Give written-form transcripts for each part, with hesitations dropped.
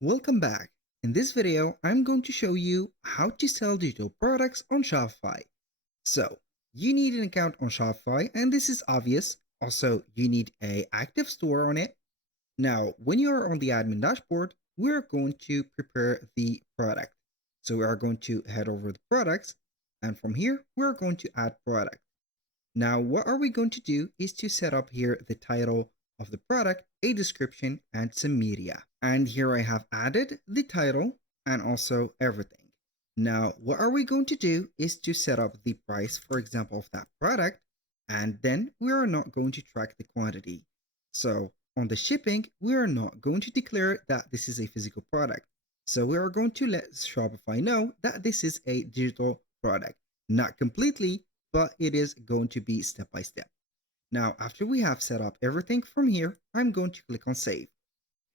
Welcome back. In this video, I'm going to show you how to sell digital products on Shopify. So, you need an account on Shopify, and this is obvious. Also, you need an active store on it. Now, when you are on the admin dashboard, we're going to prepare the product. So we are going to head over the products, and from here, we're going to add product. Now, what are we going to do is to set up here the title of the product, a description, and some media. And here I have added the title and also everything. Now, what are we going to do is to set up the price, for example, of that product, and then we are not going to track the quantity. So on the shipping, we are not going to declare that this is a physical product. So we are going to let Shopify know that this is a digital product. Not completely, but it is going to be step by step. Now, after we have set up everything from here, I'm going to click on save.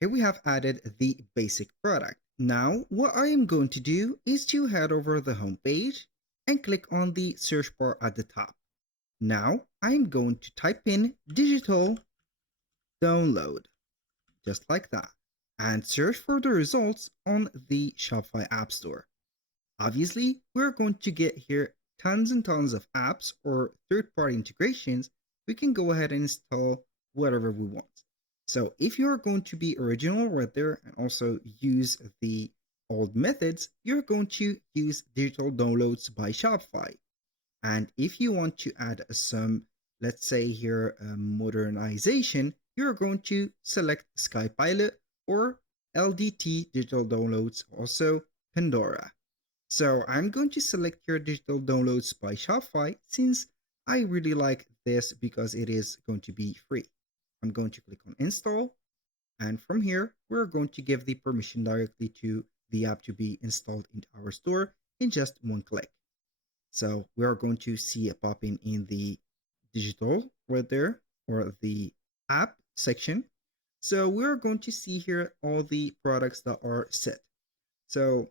Here we have added the basic product. Now, what I am going to do is to head over the home page and click on the search bar at the top. Now, I'm going to type in digital download, just like that, and search for the results on the Shopify App Store. Obviously, we're going to get here tons and tons of apps or third-party integrations. We can go ahead and install whatever we want. So if you're going to be original right there and also use the old methods, you're going to use digital downloads by Shopify. And if you want to add some, let's say here, modernization, you're going to select SkyPilot or LDT digital downloads, also Pandora. So I'm going to select your digital downloads by Shopify since I really like this because it is going to be free. I'm going to click on install, and from here we're going to give the permission directly to the app to be installed into our store in just one click. So we are going to see it popping in the digital right there, or the app section. So we're going to see here all the products that are set. So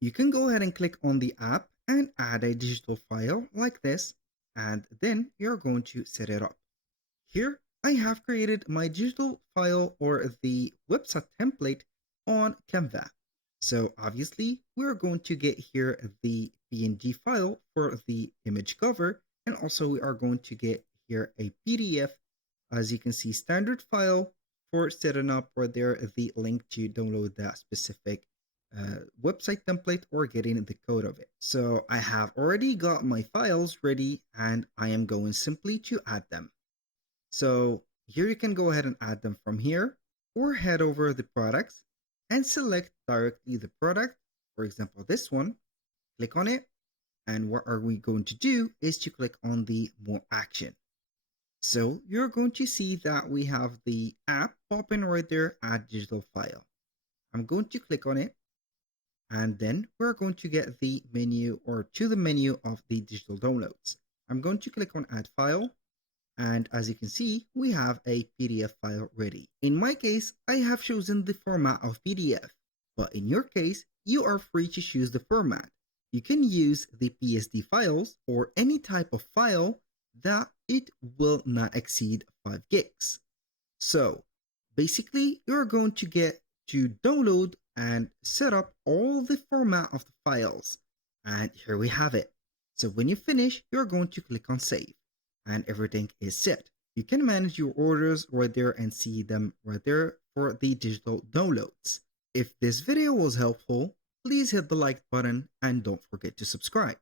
you can go ahead and click on the app and add a digital file like this, and then you're going to set it up. Here I have created my digital file or the website template on Canva. So obviously we're going to get here the PNG file for the image cover, and also we are going to get here a PDF, as you can see, standard file for setting up right there the link to download that specific website template or getting the code of it. So I have already got my files ready and I am going simply to add them. So here you can go ahead and add them from here, or head over the products and select directly the product. For example, this one, click on it. And what are we going to do is to click on the more action. So you're going to see that we have the app popping right there, add digital file. I'm going to click on it, and then we're going to get the menu or to the menu of the digital downloads. I'm going to click on add file, and as you can see, we have a PDF file ready. In my case, I have chosen the format of PDF, but in your case, you are free to choose the format. You can use the PSD files or any type of file that it will not exceed 5 gigs. So basically, you're going to get to download and set up all the format of the files. And here we have it. So when you finish, you're going to click on save and everything is set. You can manage your orders right there and see them right there for the digital downloads. If this video was helpful, please hit the like button and don't forget to subscribe.